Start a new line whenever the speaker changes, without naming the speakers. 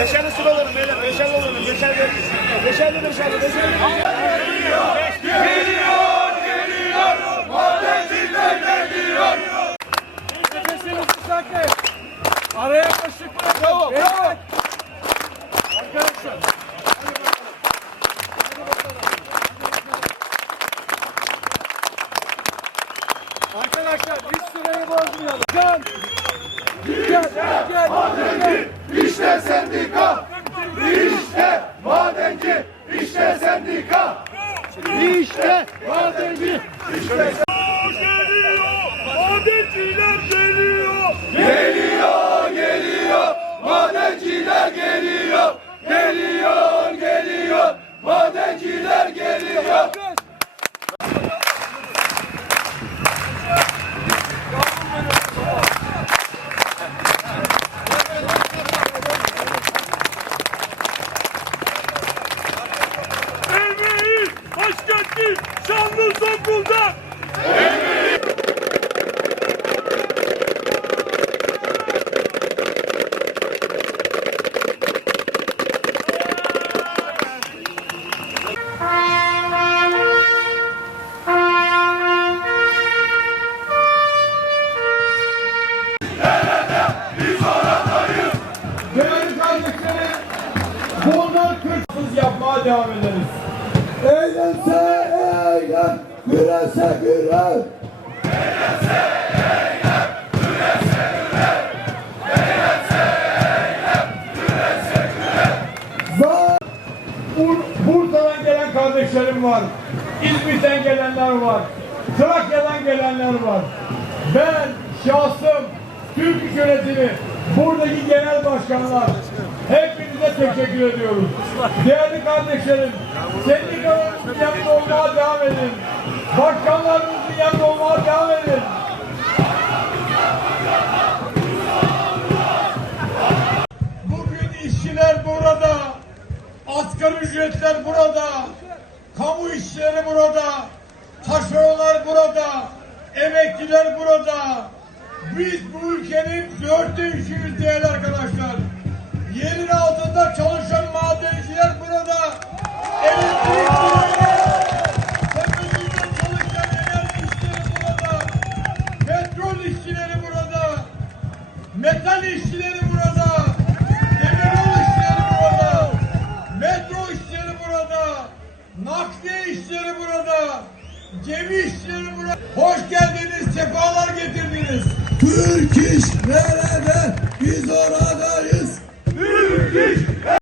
Beşerli sıralarım beyler, beşerli olalım, beşerli. Beşerli, beşerli, beşerli.
Nefesinizi sakin. Araya boşluk bırakın. Bravo, bravo. Arkadaşlar. Arkadaşlar biz süreyi bozmayalım. Can. Dikkat, dikkat, dikkat.
İşte sendika, işte madenci, işte sendika, işte madenci,
Madenciler geliyor.
geliyor, geliyor, madenciler geliyor, geliyor,
başkenti şanlı Zonguldak.
Değerli kardeşlerim, bundan kırksız yapmaya devam ederiz. Eğlense eğlen, gürese güre. Var. Bur- Bursa'dan gelen kardeşlerim var. İzmit'ten gelenler var. Trakya'dan gelenler var. Ben şahsım, Türk Yönetimi, buradaki genel başkanlar hepinize teşekkür ediyoruz. Değerli kardeşlerim, sendikalarımızın yanında olmaya devam edin. Başkanlarımızın yanında olmaya devam edin. Bugün işçiler burada, asgari ücretler burada, kamu işçileri burada, taşeronlar burada, emekliler burada. Biz bu ülkenin dörtte üçüyüz değerli arkadaşlar. Yerin altında çalışan madenciler burada. Elektrikçiler, kömürlüğünde çalışan enerji işçileri burada. Petrol işçileri burada. Metal işçileri burada. Demiryol işçileri burada. Metro işçileri burada. Nakliye işçileri burada. Gemi işçileri burada. Hoş geldiniz, sefalar getirdiniz. Türk iş nerede? Biz orada.